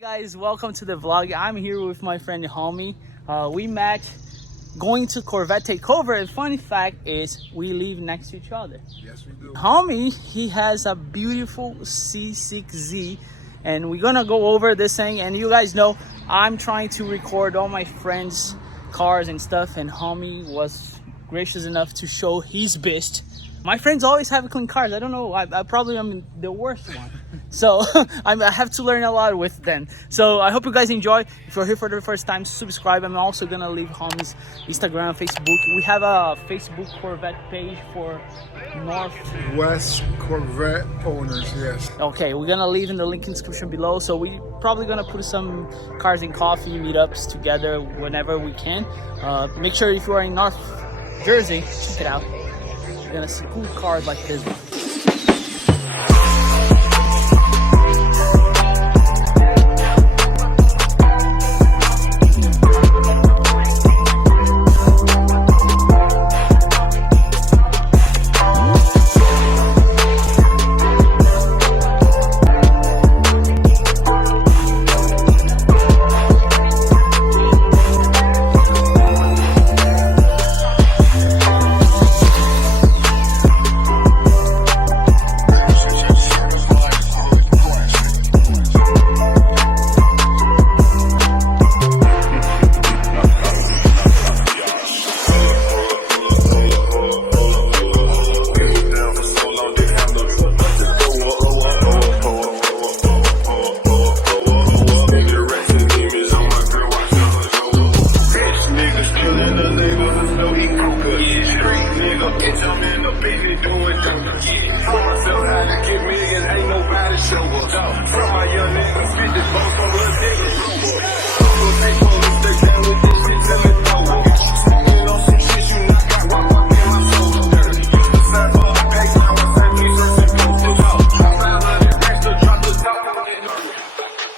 Guys, welcome to the vlog. I'm here with my friend Homie. We met going to Corvette takeover, and funny fact is we live next to each other. Yes, we do. Homie, he has a beautiful C6Z, and we're gonna go over this thing. And you guys know I'm trying to record all my friends' cars and stuff, and Homie was gracious enough to show his best. My friends always have clean cars. I don't know, I probably am the worst one. So I have to learn a lot with them. So I hope you guys enjoy. If you're here for the first time, subscribe. I'm also gonna leave Homie's Instagram, Facebook. We have a Facebook Corvette page for Northwest Corvette owners, yes. Okay, we're gonna leave in the link in the description below. So we probably gonna put some cars and coffee meetups together whenever we can. Make sure if you are in North Jersey, check it out. You're gonna see cool cars like this one.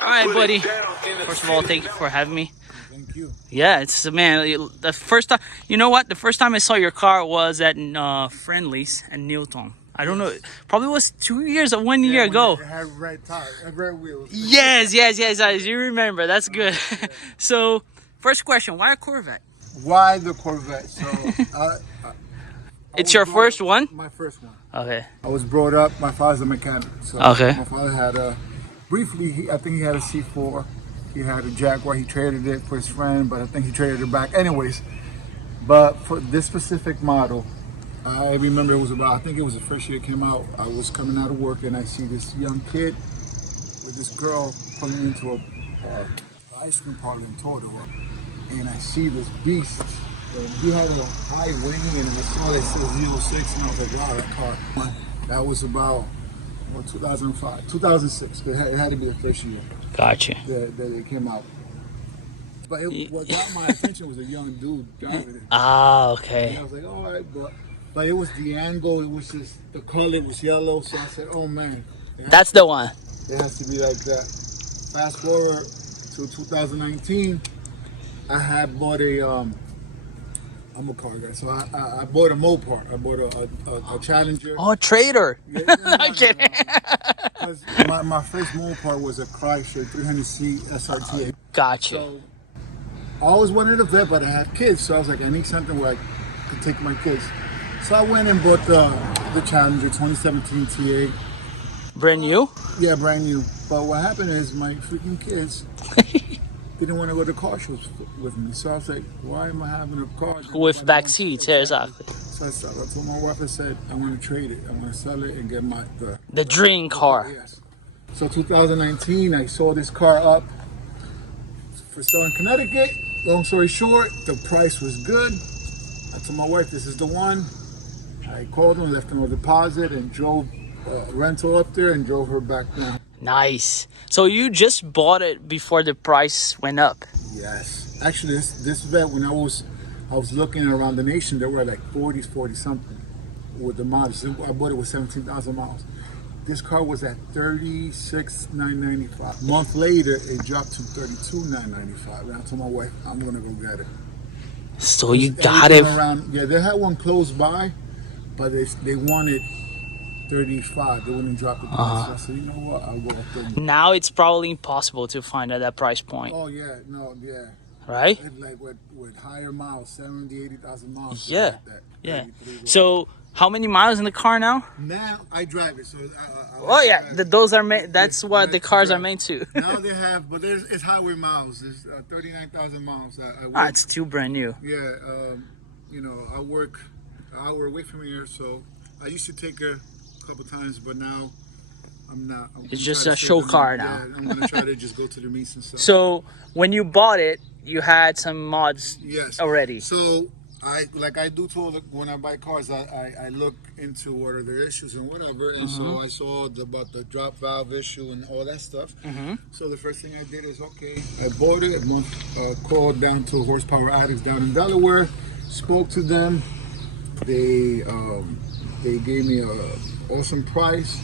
Alright, buddy. First of all, thank you for having me. Thank you. Yeah, it's man. The first time, you know what? The first time I saw your car was at Friendly's in Newton. I don't know. Probably was 2 years or 1 year ago. It had red tires, red wheels. Yes. You remember. That's good. So, first question: why a Corvette? Why the Corvette? So, It's your first one? My first one. Okay. I was brought up. My father's a mechanic. So Okay. My father had a briefly. I think he had a C4. He had a Jaguar. He traded it for his friend, but I think he traded it back. Anyways, but for this specific model, I remember it was about, I think it was the first year it came out. I was coming out of work and I see this young kid with this girl pulling into a ice cream parlor in Toledo. And I see this beast. And he had a high wing and I saw it said 06 and I was like, wow, that car. That was about 2005, 2006. It had to be the first year. Gotcha. That it came out. But what got my attention was a young dude driving it. Ah, okay. And I was like, all right, but it was the angle, it was just, the color was yellow, so I said, oh man. That's the one. It has to be like that. Fast forward to 2019, I had bought I'm a car guy, so I bought a Mopar. I bought a Challenger. Oh, trader. Yeah, I'm kidding. Because my first Mopar was a Chrysler 300C SRT. Gotcha. So I always wanted a vet, but I had kids, so I was like, I need something where I could take my kids. So I went and bought the Challenger 2017 T8. Brand new? Yeah, brand new. But what happened is my freaking kids didn't want to go to car shows with me. So I was like, why am I having a car? With back seats, yeah, exactly. So I told my wife, I said, I want to trade it. I want to sell it and get the dream car. Yes. So 2019, I saw this car up for sale in Connecticut. Long story short, the price was good. I told my wife, this is the one. I called him, left him a deposit, and drove rental up there and drove her back down. Nice. So you just bought it before the price went up? Yes. Actually, this vet, when I was looking around the nation, there were like 40 something with the miles. I bought it with 17,000 miles. This car was at 36,995. A month later, it dropped to 32,995. And I told my wife, I'm gonna go get it. So you got it. Yeah, they had one close by, but they wanted 35. They wouldn't drop the price. So I said, you know what? I'll go up 30. Now it's probably impossible to find at that price point. Oh yeah, no, yeah. Right? It's like with higher miles, 70, 80,000 miles. Yeah. Like that, Yeah. So how many miles in the car now? Now I drive it, so Oh yeah, those are made. That's what the cars are made to. Now they have, but it's highway miles. It's 39,000 miles. It's still brand new. Yeah, you know, I work an hour away from here, so I used to take a couple times, but now I'm not. It's just a show car now. Yeah, I'm gonna try to just go to the meets and stuff. So when you bought it, you had some mods already. So like I do when I buy cars, I look into what are their issues and whatever, and so I saw about the drop valve issue and all that stuff. So the first thing I did is, okay, I bought it. I called down to Horsepower Addicts down in Delaware, spoke to them. They gave me a awesome price.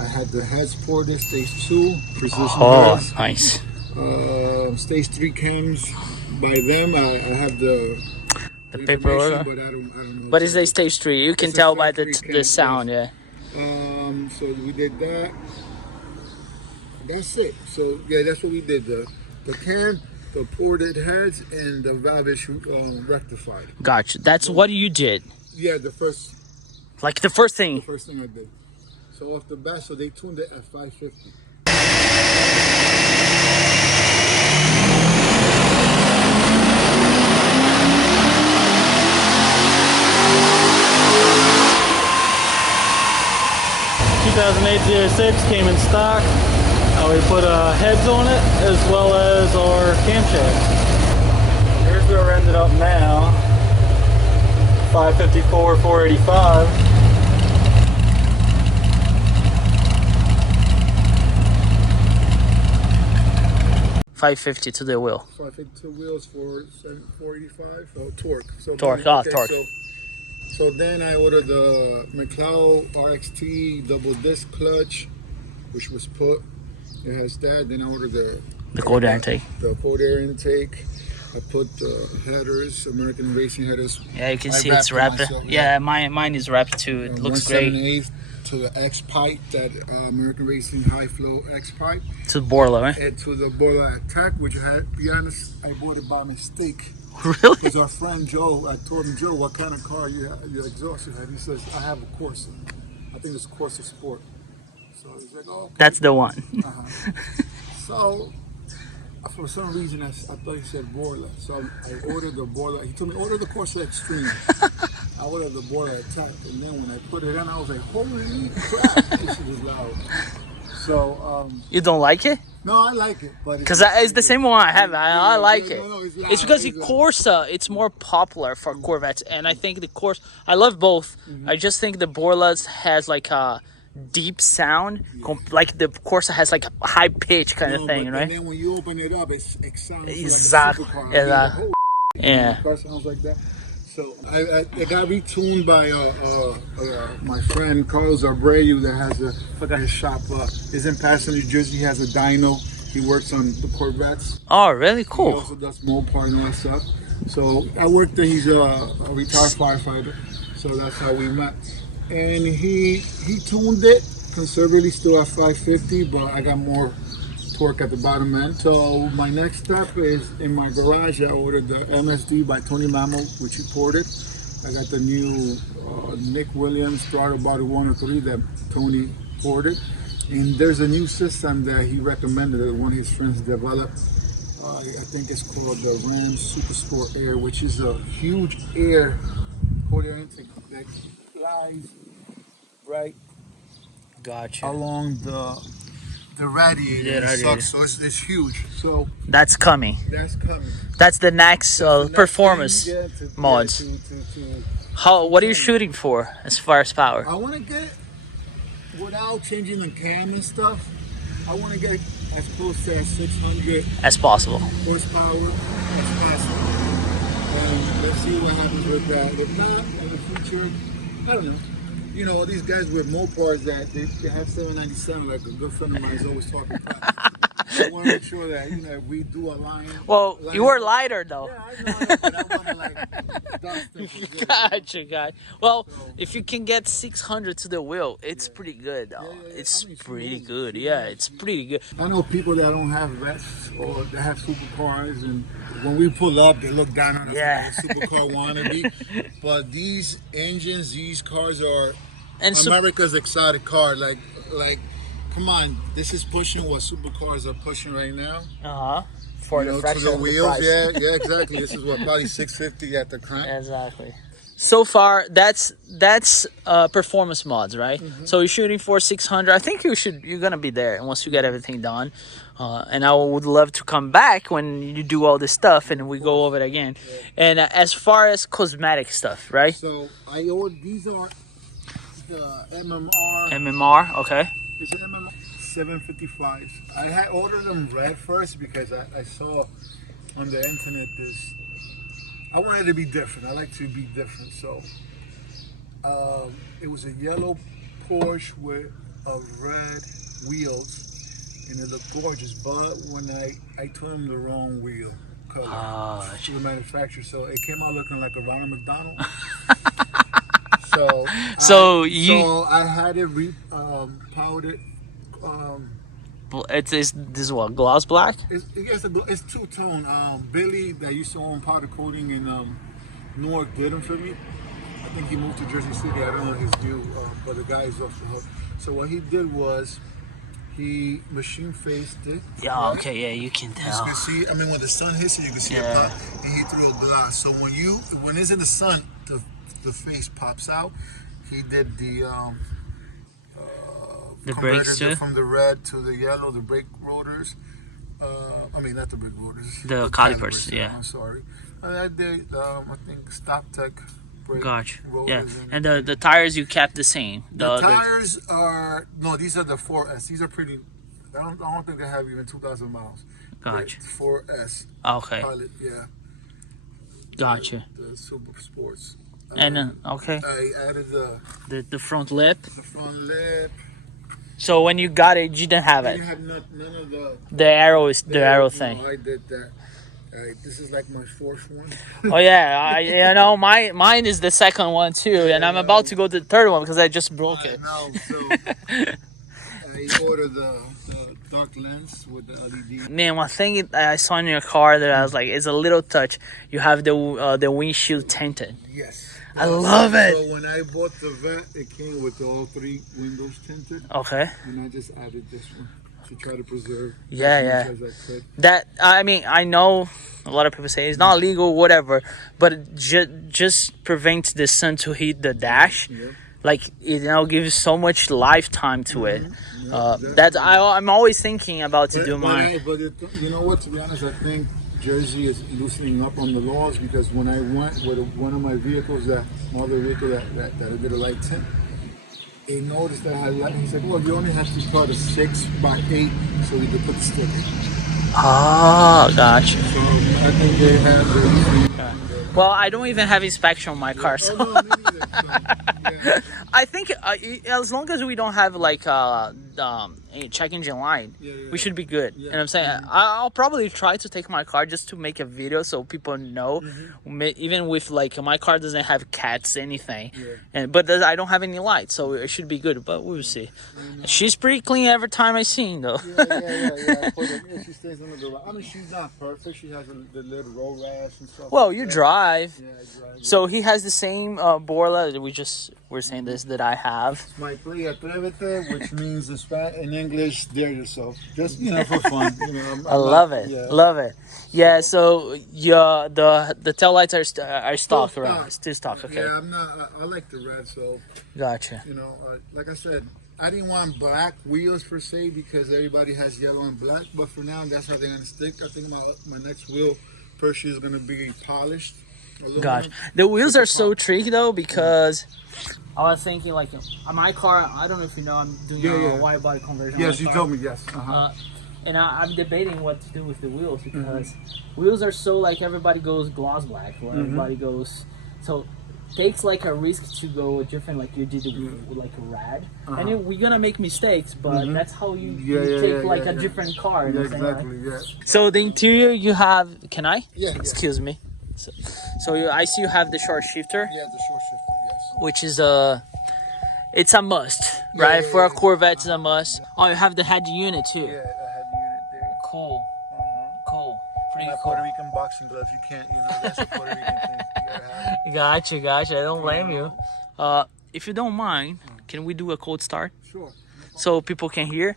I had the heads ported, stage 2, precision heads. Nice. Stage 3 cams by them. I have the paper order, but I don't know. But it's a stage 3. You can tell by the sound, yeah. So we did that. That's it. So yeah, that's what we did. The cam, the ported heads, and the valve issue rectified. Gotcha. That's what you did. Yeah, the first thing. The first thing I did. So off the bat, so they tuned it at 550. Z06 came in stock. We put heads on it as well as our camshaft. Here's where we ended up now. 554, 485. 550 to the wheel. 552 wheels for 485. Oh, torque. So torque. Torque. So then I ordered the McLeod RXT double disc clutch, which was put. It has that. Then I ordered the cold air intake. The cold air intake. I put the headers, American Racing headers. Yeah, you can see it's wrapped. Yeah, mine is wrapped too. It looks great. 1/7/8 to the X pipe, that American Racing high flow X pipe. To the Borla, right? And to the Borla Attack, which I had, to be honest, I bought it by mistake. Really? Because our friend Joe, I told him, Joe, what kind of car your exhaust you have? He says, I have a Corsa. I think it's Corsa Sport. So he's like, oh, okay. That's the one. So for some reason, I thought he said Borla. So I ordered the Borla. He told me, order the Corsa Extreme. I ordered the Borla Attack. And then when I put it in, I was like, holy crap, this shit is loud. So, you don't like it? no, I like it, but because it's the same one I have. I like it. No, it's loud. It's because the Corsa, it's more popular for Corvettes, and I think the Corsa, I love both. I just think the Borla has like a deep sound, like the Corsa has like a high pitch kind of thing, right? And then when you open it up, it sounds exactly. like a supercar. Exactly. Like, Yeah. The car sounds like that. So I got retuned by my friend Carlos Abreu that has I forgot his shop. He's in Patterson, New Jersey. He has a dyno. He works on the Corvettes. Oh, really? He Cool. also does Mopar and all that stuff. So I worked there. He's a retired firefighter. So that's how we met. And he tuned it conservatively, still at 550, but I got more torque at the bottom end. So my next step is in my garage. I ordered the MSD by Tony Mamo, which he ported. I got the new Nick Williams throttle body 103 that Tony ported. And there's a new system that he recommended that one of his friends developed. I think it's called the Ram Super Sport Air, which is a huge air cold air intake that flies right Gotcha. along the radiator. Yeah, It sucks, so it's huge. So That's coming. that's coming. That's the next performance Yeah, mods. to What are you shooting for as far as power? I want to get, without changing the cam and stuff, I want to get as close to 600 As possible. horsepower as possible. And let's see what happens with that. If not, in the future, I don't know. You know, these guys with Mopars that they have 797, like a good friend of mine is always talking about. I want to make sure that, you know, if we do a line. Well, you were lighter though. Yeah, I know, but I want to like Gotcha. Well, if you can get 600 to the wheel, it's pretty good. Though. It's pretty good. Yeah, it's pretty good. I know people that don't have vets or that have supercars, and when we pull up, they look down on us like a supercar wannabe. But these engines, these cars are America's exotic car. Like, come on, this is pushing what supercars are pushing right now. For the fraction of the wheels. Yeah, exactly. This is what, probably 650 at the crank. Exactly. So far, that's performance mods, right? So you're shooting for 600. I think you're gonna be there once you get everything done. And I would love to come back when you do all this stuff and we go over it again. And as far as cosmetic stuff, right? So I ordered, these are the MMR. MMR, okay. It's an MMR 755s. I had ordered them red first because I saw on the internet this. I wanted to be different. I like to be different. So it was a yellow Porsche with a red wheels, and it looked gorgeous. But when I told him the wrong wheel color to the manufacturer, so it came out looking like a Ronald McDonald. So I had it powdered. This is what, gloss black? It's two-tone. Billy that used to own powder coating in Newark did them for me. I think he moved to Jersey City. I don't know his deal, but the guy is off the hook. So what he did was he machine faced it. Yeah, right? Okay, yeah, you can tell. You can see, I mean, when the sun hits it, you can see it pop, and he threw a glass. So when it's in the sun, the face pops out. He did the brakes too? From the red to the yellow, the brake rotors. I mean, not the brake rotors. The calipers, yeah. I'm sorry. I did, I think, Stop Tech brake rotors. Yeah, and the tires you kept the same. The tires are, no, these are the 4S. These are pretty, I don't think they have even 2,000 miles. Gotcha. 4S. Okay. Pilot, yeah. Gotcha. The Super Sports. And okay. I added the front lip. The front lip. So when you got it, you didn't have it. I didn't have none of the arrow thing. No, I did that. This is like my fourth one. Oh yeah, mine is the second one too, and I'm about to go to the third one because I just broke it. No, so I ordered the dark lens with the LED. Man, one thing I saw in your car that I was like, it's a little touch. You have the windshield tinted. Yes. I love it. So when I bought the Vet, it came with all 3 windows tinted. Okay. And I just added this one to try to preserve as much as I could. That, I mean, I know a lot of people say it's not legal, whatever, but it just prevents the sun to heat the dash. Yeah. Like, gives so much lifetime to it. Yeah, exactly. That's I'm always thinking about to do mine. But you know what? To be honest, I think Jersey is loosening up on the laws, because when I went with one of my vehicles, that I did a light tint, he noticed that I had light. He said, "Well, you only have to cut a 6x8 so you can put the sticker." Oh, gotcha. So I think they have the. Well, I don't even have inspection on my car, so. Oh, no, me neither. So, yeah. I think as long as we don't have like a check engine light, we should be good. Yeah. And I'm saying I'll probably try to take my car just to make a video so people know. Even with like my car doesn't have cats anything, but I don't have any lights, so it should be good. But we'll see. She's pretty clean every time I see her, though. Yeah. She stays under the light. I mean, she's not perfect. She has the little roll rash and stuff. Well, like you that. drive. Yeah, I drive. So he has the same Borla that we're saying this that I have. My play atrévete, which means in English, dare yourself. Just for fun. I love it. Yeah. Love it. Yeah. So the tail lights are stock, right? Still stock. Okay. Yeah, I'm not. I like the red, so. Gotcha. Like I said, I didn't want black wheels per se because everybody has yellow and black. But for now, that's how they're gonna stick. I think my next wheel purchase is gonna be polished. Gosh, the wheels are so tricky though, because I was thinking like my car. I don't know if you know, I'm doing a wide body conversion. Yes, you told me. Yes. And I'm debating what to do with the wheels, because wheels are so like everybody goes gloss black, or everybody goes, so takes like a risk to go different, like you did with like a rad. And we're gonna make mistakes, but that's how you take a different car. Yeah, exactly. So the interior you have. Can I? Yeah. Excuse me. I see you have the short shifter, Yeah, the short shifter, yes. which is it's a must, right? For a Corvette, it's a must. Oh, you have the head unit too. Yeah, I had the unit there. Cool. Cool. Pretty My cool. Puerto Rican boxing gloves, you can't, that's a Puerto Rican thing. You gotta have it. Gotcha. I don't blame you. If you don't mind, can we do a cold start Sure. so people can hear?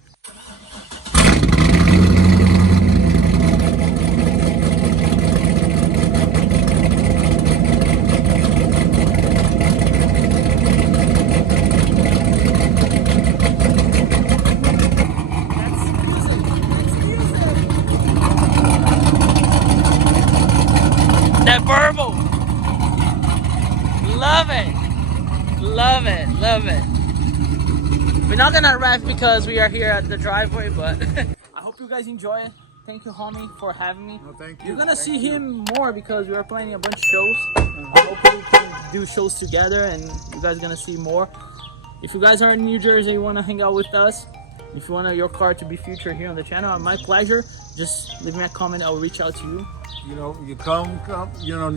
That verbal. Love it. We're not gonna rev because we are here at the driveway, but I hope you guys enjoy it. Thank you, homie, for having me. No, thank you. You're gonna see him more because we are planning a bunch of shows. Hopefully we can do shows together and you guys are gonna see more. If you guys are in New Jersey, you wanna hang out with us, if you want your car to be featured here on the channel, my pleasure. Just leave me a comment, I'll reach out to you. You come,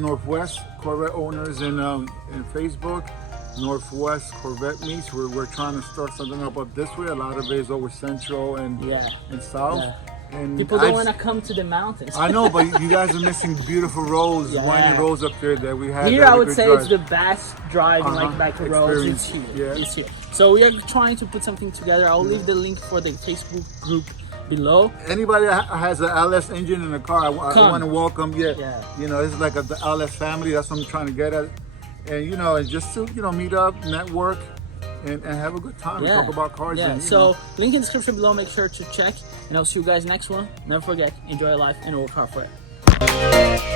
Northwest Corvette owners in Facebook, Northwest Corvette meets. We're trying to start something up this way. A lot of it is over Central and South. Yeah. And People don't want to come to the mountains. I know, but you guys are missing beautiful roads, winding roads up there that we had. Here, I would say it's the best drive like back roads. It's here. Yeah. It's here. So we are trying to put something together. I'll leave the link for the Facebook group below. Anybody that has an LS engine in the car, I want to welcome. Yeah. It's like the LS family. That's what I'm trying to get at. And and just to meet up, network, and have a good time and talk about cars. Yeah. And, So link in the description below. Make sure to check, and I'll see you guys next one. Never forget, enjoy life and work hard for it.